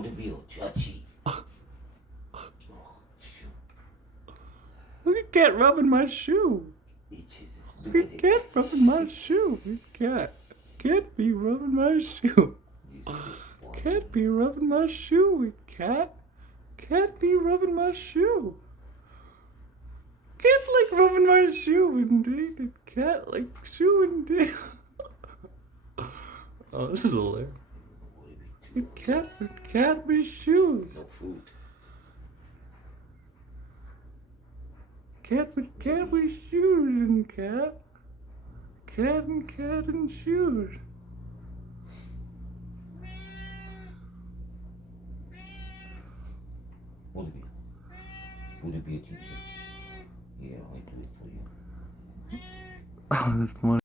Bude byl chachi. Look at cat rubbing my shoe. Look at cat rubbing my shoe. Cat. Cat be rubbing my shoe. Cat be rubbing my shoe. Cat. Cat be rubbing my shoe. Cat like rubbing my shoe indeed. Cat like shoe indeed. Oh, this is hilarious. Cat with shoes. No food. Cat with shoes and cat. Cat and shoes. Would it be a teacher? Yeah, I do it for you. Oh, that's funny.